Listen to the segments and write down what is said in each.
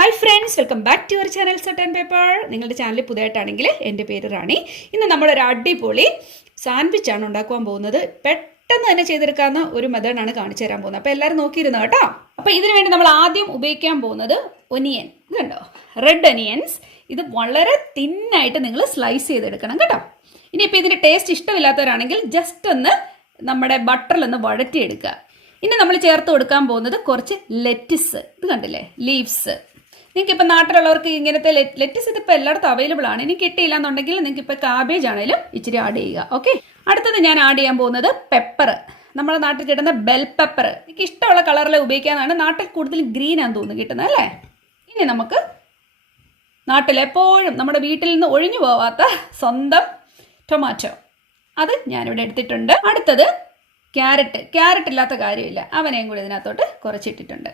Hi friends, welcome back to your channel salt and pepper. നിങ്ങളുടെ ചാനൽ പുതിയതായിട്ടാണെങ്കിൽ എൻ്റെ പേര് റാണി. ഇന്ന് നമ്മളൊരു അടിപൊളി സാൻഡ്വിച്ചാണ് ഉണ്ടാക്കുവാൻ പോകുന്നത്. പെട്ടെന്ന് തന്നെ ചെയ്തെടുക്കാവുന്ന ഒരു മെത്തേഡാണ് കാണിച്ചു തരാൻ പോകുന്നത്. അപ്പോൾ എല്ലാവരും നോക്കിയിരുന്നു കേട്ടോ. അപ്പോൾ ഇതിനു വേണ്ടി നമ്മൾ ആദ്യം ഉപയോഗിക്കാൻ പോകുന്നത് ഒനിയൻ. ഇതുണ്ടോ, റെഡ് ഒനിയൻസ്. ഇത് വളരെ തിന്നായിട്ട് നിങ്ങൾ സ്ലൈസ് ചെയ്തെടുക്കണം കേട്ടോ. ഇനിയിപ്പോൾ ഇതിൻ്റെ ടേസ്റ്റ് ഇഷ്ടമില്ലാത്തവരാണെങ്കിൽ ജസ്റ്റ് ഒന്ന് നമ്മുടെ ബട്ടറിലൊന്ന് വഴറ്റിയെടുക്കുക. ഇനി നമ്മൾ ചേർത്ത് കൊടുക്കാൻ പോകുന്നത് കുറച്ച് ലെറ്റിസ്. ഇത് കണ്ടില്ലേ, ലീവ്സ്. നിങ്ങൾക്ക് ഇപ്പോൾ നാട്ടിലുള്ളവർക്ക് ഇങ്ങനത്തെ ലെറ്റിസ് ഇതിപ്പോൾ എല്ലായിടത്തും അവൈലബിൾ ആണ്. ഇനി കിട്ടിയില്ല എന്നുണ്ടെങ്കിൽ നിങ്ങൾക്ക് ഇപ്പോൾ കാബേജ് ആണെങ്കിലും ഇച്ചിരി ആഡ് ചെയ്യുക. ഓക്കെ, അടുത്തത് ഞാൻ ആഡ് ചെയ്യാൻ പോകുന്നത് പെപ്പർ. നമ്മുടെ നാട്ടിൽ കിട്ടുന്ന ബെൽ പെപ്പർ. എനിക്ക് ഇഷ്ടമുള്ള കളറിൽ ഉപയോഗിക്കാനാണ്. നാട്ടിൽ കൂടുതൽ ഗ്രീൻ ആണെന്ന് തോന്നുന്നു കിട്ടുന്നത് അല്ലേ. ഇനി നമുക്ക് നാട്ടിലെപ്പോഴും നമ്മുടെ വീട്ടിൽ നിന്ന് ഒഴിഞ്ഞു പോവാത്ത സ്വന്തം ടൊമാറ്റോ, അത് ഞാനിവിടെ എടുത്തിട്ടുണ്ട്. അടുത്തത് ക്യാരറ്റ് ഇല്ലാത്ത കാര്യമില്ല, അവനെയും കൂടി ഇതിനകത്തോട്ട് കുറച്ചിട്ടിട്ടുണ്ട്.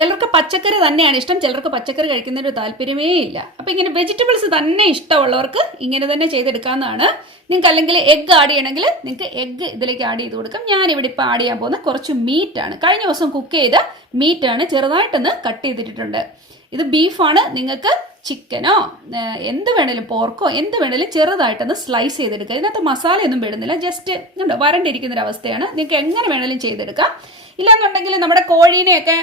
ചിലർക്ക് പച്ചക്കറി തന്നെയാണ് ഇഷ്ടം, ചിലർക്ക് പച്ചക്കറി കഴിക്കുന്നതിന് താല്പര്യമേ ഇല്ല. അപ്പോൾ ഇങ്ങനെ വെജിറ്റബിൾസ് തന്നെ ഇഷ്ടമുള്ളവർക്ക് ഇങ്ങനെ തന്നെ ചെയ്തെടുക്കാവുന്നതാണ്. നിങ്ങൾക്ക് അല്ലെങ്കിൽ എഗ്ഗ് ആഡ് ചെയ്യണമെങ്കിൽ നിങ്ങൾക്ക് എഗ്ഗ് ഇതിലേക്ക് ആഡ് ചെയ്ത് കൊടുക്കാം. ഞാനിവിടെ ഇപ്പോൾ ആഡ് ചെയ്യാൻ പോകുന്ന കുറച്ച് മീറ്റാണ്. കഴിഞ്ഞ ദിവസം കുക്ക് ചെയ്ത മീറ്റാണ്, ചെറുതായിട്ടൊന്ന് കട്ട് ചെയ്തിട്ടുണ്ട്. ഇത് ബീഫാണ്. നിങ്ങൾക്ക് ചിക്കനോ എന്ത് വേണേലും, പോർക്കോ എന്ത് വേണേലും ചെറുതായിട്ടൊന്ന് സ്ലൈസ് ചെയ്തെടുക്കുക. ഇതിനകത്ത് മസാലയൊന്നും പെടുന്നില്ല, ജസ്റ്റ് വരണ്ടിരിക്കുന്നൊരവസ്ഥയാണ്. നിങ്ങൾക്ക് എങ്ങനെ വേണേലും ചെയ്തെടുക്കാം. ഇല്ലാന്നുണ്ടെങ്കിൽ നമ്മുടെ കോഴീനെയൊക്കെ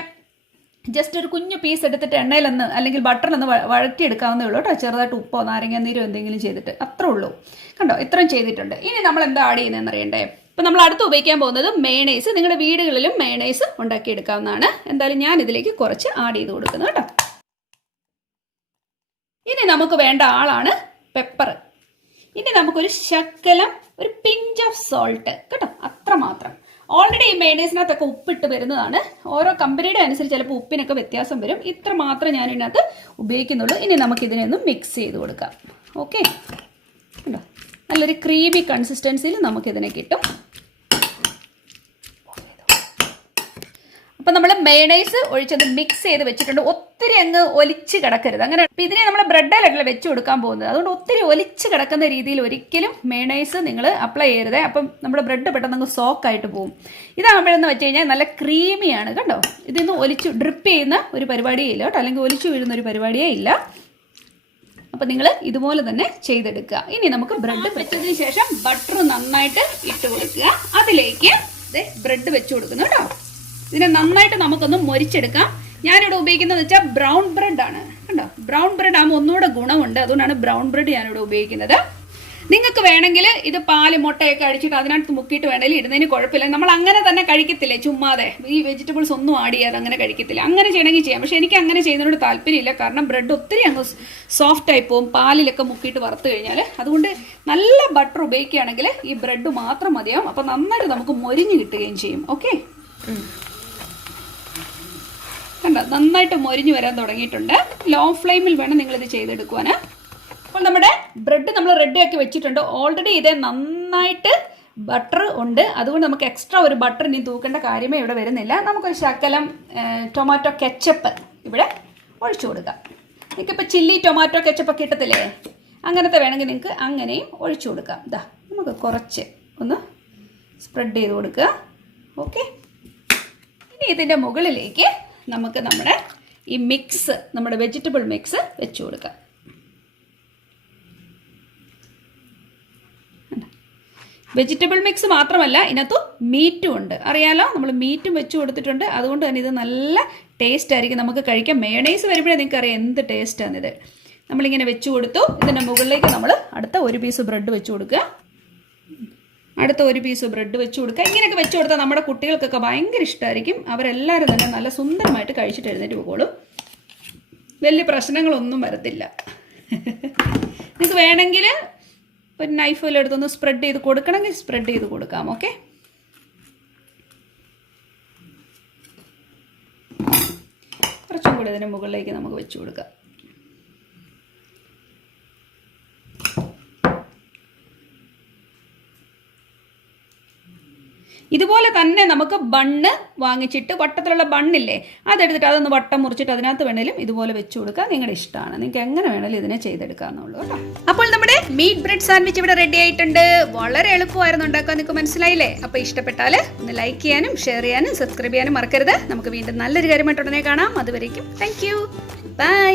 ജസ്റ്റ് ഒരു കുഞ്ഞു പീസ് എടുത്തിട്ട് എണ്ണയിലൊന്ന് അല്ലെങ്കിൽ ബട്ടറിലൊന്ന് വഴറ്റിയെടുക്കാവുന്നേ ഉള്ളൂ കേട്ടോ. ചെറുതായിട്ട് ഉപ്പോ നാരങ്ങ നീരോ എന്തെങ്കിലും ചെയ്തിട്ട്, അത്രേ ഉള്ളൂ. കണ്ടോ, ഇത്രയും ചെയ്തിട്ടുണ്ട്. ഇനി നമ്മൾ എന്താ ആഡ് ചെയ്യുന്നതെന്ന് അറിയണ്ടേ. ഇപ്പം നമ്മൾ അടുത്ത് ഉപയോഗിക്കാൻ പോകുന്നത് മേണേസ്. നിങ്ങളുടെ വീടുകളിലും മേണേസ് ഉണ്ടാക്കിയെടുക്കാവുന്നതാണ്. എന്തായാലും ഞാൻ ഇതിലേക്ക് കുറച്ച് ആഡ് ചെയ്ത് കൊടുക്കുന്നു കേട്ടോ. ഇനി നമുക്ക് വേണ്ട ആളാണ് പെപ്പർ. ഇനി നമുക്കൊരു ശകലം, ഒരു പിഞ്ച് ഓഫ് സോൾട്ട് കേട്ടോ, അത്രമാത്രം. ഓൾറെഡി ഈ മേണേസിനകത്തൊക്കെ ഉപ്പിട്ട് വരുന്നതാണ്. ഓരോ കമ്പനിയുടെ അനുസരിച്ച് ചിലപ്പോൾ ഉപ്പിനൊക്കെ വ്യത്യാസം വരും. ഇത്ര മാത്രമേ ഞാൻ ഇതിനകത്ത് ഉപയോഗിക്കുന്നുള്ളൂ. ഇനി നമുക്കിതിനെ ഒന്ന് മിക്സ് ചെയ്ത് കൊടുക്കാം. ഓക്കെ, കണ്ടോ, നല്ലൊരു ക്രീമി കൺസിസ്റ്റൻസിയിൽ നമുക്കിതിനെ കിട്ടും. അപ്പം നമ്മൾ മേണേസ് ഒഴിച്ചത് മിക്സ് ചെയ്ത് വെച്ചിട്ടുണ്ട്. ഒത്തിരി അങ്ങ് ഒലിച്ച് കിടക്കരുത്. അങ്ങനെ ഇതിനെ നമ്മൾ ബ്രെഡിലല്ല വെച്ച് കൊടുക്കാൻ പോകുന്നത്. അതുകൊണ്ട് ഒത്തിരി ഒലിച്ച് കിടക്കുന്ന രീതിയിൽ ഒരിക്കലും മേണേസ് നിങ്ങൾ അപ്ലൈ ചെയ്യരുത്. അപ്പം നമ്മുടെ ബ്രെഡ് പെട്ടെന്ന് അങ്ങ് സോക്കായിട്ട് പോകും. ഇതാകുമ്പോഴെന്ന് വെച്ച് കഴിഞ്ഞാൽ നല്ല ക്രീമിയാണ്. കണ്ടോ, ഇതിന്ന് ഒലിച്ച് ഡ്രിപ്പ് ചെയ്യുന്ന ഒരു പരിപാടിയേ ഇല്ല കേട്ടോ, അല്ലെങ്കിൽ ഒലിച്ചു വീഴുന്ന ഒരു പരിപാടിയേ ഇല്ല. അപ്പം നിങ്ങൾ ഇതുപോലെ തന്നെ ചെയ്തെടുക്കുക. ഇനി നമുക്ക് ബ്രെഡ് വെച്ചതിന് ശേഷം ബട്ടർ നന്നായിട്ട് ഇട്ട് കൊടുക്കുക. അതിലേക്ക് ബ്രെഡ് വെച്ച് കൊടുക്കുന്നു കേട്ടോ. ഇതിനെ നന്നായിട്ട് നമുക്കൊന്ന് മൊരിച്ചെടുക്കാം. ഞാനിവിടെ ഉപയോഗിക്കുന്നത് വെച്ചാൽ ബ്രൗൺ ബ്രെഡ് ആണ്. കണ്ടോ, ബ്രൗൺ ബ്രെഡ് ആകുമ്പോൾ ഒന്നുകൂടെ ഗുണമുണ്ട്. അതുകൊണ്ടാണ് ബ്രൗൺ ബ്രെഡ് ഞാനിവിടെ ഉപയോഗിക്കുന്നത്. നിങ്ങൾക്ക് വേണമെങ്കിൽ ഇത് പാല് മുട്ടയൊക്കെ അടിച്ചിട്ട് അതിനകത്ത് മുക്കിയിട്ട് വേണമെങ്കിൽ ഇടുന്നതിന് കുഴപ്പമില്ല. നമ്മൾ അങ്ങനെ തന്നെ കഴിക്കത്തില്ലേ, ചുമ്മാതെ ഈ വെജിറ്റബിൾസ് ഒന്നും ആഡ് ചെയ്യാതെ അങ്ങനെ കഴിക്കത്തില്ല. അങ്ങനെ ചെയ്യണമെങ്കിൽ ചെയ്യാം. പക്ഷേ എനിക്ക് അങ്ങനെ ചെയ്യുന്നതിനോട് താല്പര്യമില്ല. കാരണം ബ്രെഡ് ഒത്തിരി അങ്ങ് സോഫ്റ്റ് ആയി പോകും പാലിലൊക്കെ മുക്കിയിട്ട് വറുത്ത് കഴിഞ്ഞാൽ. അതുകൊണ്ട് നല്ല ബട്ടർ ഉപയോഗിക്കുകയാണെങ്കിൽ ഈ ബ്രെഡ് മാത്രം മതിയാവും. അപ്പോൾ നന്നായിട്ട് നമുക്ക് മൊരിഞ്ഞ് കിട്ടുകയും ചെയ്യും. ഓക്കെ, കണ്ടോ, നന്നായിട്ട് മൊരിഞ്ഞ് വരാൻ തുടങ്ങിയിട്ടുണ്ട്. ലോ ഫ്ലെയിമിൽ വേണം നിങ്ങളിത് ചെയ്തെടുക്കുവാൻ. അപ്പോൾ നമ്മുടെ ബ്രെഡ് നമ്മൾ റെഡിയാക്കി വെച്ചിട്ടുണ്ട്. ഓൾറെഡി ഇതേ നന്നായിട്ട് ബട്ടർ ഉണ്ട്. അതുകൊണ്ട് നമുക്ക് എക്സ്ട്രാ ഒരു ബട്ടർ ഇനി തൂക്കേണ്ട കാര്യമേ ഇവിടെ വരുന്നില്ല. നമുക്കൊരു ശകലം ടൊമാറ്റോ കെച്ചപ്പ് ഇവിടെ ഒഴിച്ചു കൊടുക്കാം. നിങ്ങൾക്കിപ്പോൾ ചില്ലി ടൊമാറ്റോ കെച്ചപ്പ് കിട്ടത്തില്ലേ, അങ്ങനത്തെ വേണമെങ്കിൽ നിങ്ങൾക്ക് അങ്ങനെയും ഒഴിച്ചു കൊടുക്കാം. ഇതാ നമുക്ക് കുറച്ച് ഒന്ന് സ്പ്രെഡ് ചെയ്ത് കൊടുക്കുക. ഓക്കെ, ഇനി ഇതിൻ്റെ മുകളിലേക്ക് നമുക്ക് നമ്മുടെ ഈ മിക്സ്, നമ്മുടെ വെജിറ്റബിൾ മിക്സ് വെച്ച് കൊടുക്കാം. വെജിറ്റബിൾ മിക്സ് മാത്രമല്ല, ഇതിനകത്ത് മീറ്റും ഉണ്ട്. അറിയാലോ, നമ്മൾ മീറ്റും വെച്ച് കൊടുത്തിട്ടുണ്ട്. അതുകൊണ്ട് തന്നെ ഇത് നല്ല ടേസ്റ്റ് ആയിരിക്കും നമുക്ക് കഴിക്കാം. മേണേസ് വരുമ്പോഴേ നിങ്ങൾക്ക് അറിയാം എന്ത് ടേസ്റ്റാണിത്. നമ്മളിങ്ങനെ വെച്ച് കൊടുത്തു. ഇതിൻ്റെ മുകളിലേക്ക് നമ്മൾ അടുത്ത ഒരു പീസ് ബ്രെഡ് വെച്ച് കൊടുക്കുക. അടുത്ത ഒരു പീസ് ബ്രെഡ് വെച്ച് കൊടുക്കുക. ഇങ്ങനെയൊക്കെ വെച്ച് കൊടുത്താൽ നമ്മുടെ കുട്ടികൾക്കൊക്കെ ഭയങ്കര ഇഷ്ടമായിരിക്കും. അവരെല്ലാവരും തന്നെ നല്ല സുന്ദരമായിട്ട് കഴിച്ചിട്ട് എഴുന്നേറ്റ് പോകുള്ളൂ. വലിയ പ്രശ്നങ്ങളൊന്നും വരത്തില്ല. നിങ്ങൾക്ക് വേണമെങ്കിൽ ഒരു നൈഫിൽ എടുത്തൊന്ന് സ്പ്രെഡ് ചെയ്ത് കൊടുക്കണമെങ്കിൽ സ്പ്രെഡ് ചെയ്ത് കൊടുക്കാം. ഓക്കെ, കുറച്ചും കൂടി ഇതിൻ്റെ മുകളിലേക്ക് നമുക്ക് വെച്ച് കൊടുക്കാം. ഇതുപോലെ തന്നെ നമുക്ക് ബണ്ണ് വാങ്ങിച്ചിട്ട്, വട്ടത്തിലുള്ള ബണ്ണില്ലേ, അതെടുത്തിട്ട് അതൊന്ന് വട്ടം മുറിച്ചിട്ട് അതിനകത്ത് വേണേലും ഇതുപോലെ വെച്ച് കൊടുക്കുക. നിങ്ങളുടെ ഇഷ്ടമാണ്, നിങ്ങൾക്ക് എങ്ങനെ വേണേലും ഇതിനെ ചെയ്തെടുക്കാവുന്നുള്ളൂ കേട്ടോ. അപ്പോൾ നമ്മുടെ മീറ്റ് ബ്രെഡ് സാൻഡ്വിച്ച് ഇവിടെ റെഡി ആയിട്ടുണ്ട്. വളരെ എളുപ്പമായിരുന്നു ഉണ്ടാക്കാൻ, നിങ്ങൾക്ക് മനസ്സിലായില്ലേ? അപ്പോൾ ഇഷ്ടപ്പെട്ടാൽ ഒന്ന് ലൈക്ക് ചെയ്യാനും ഷെയർ ചെയ്യാനും സബ്സ്ക്രൈബ് ചെയ്യാനും മറക്കരുത്. നമുക്ക് വീണ്ടും നല്ലൊരു കാര്യമായിട്ട് ഉടനെ കാണാം. അതുവരേക്കും താങ്ക് യു. ബൈ.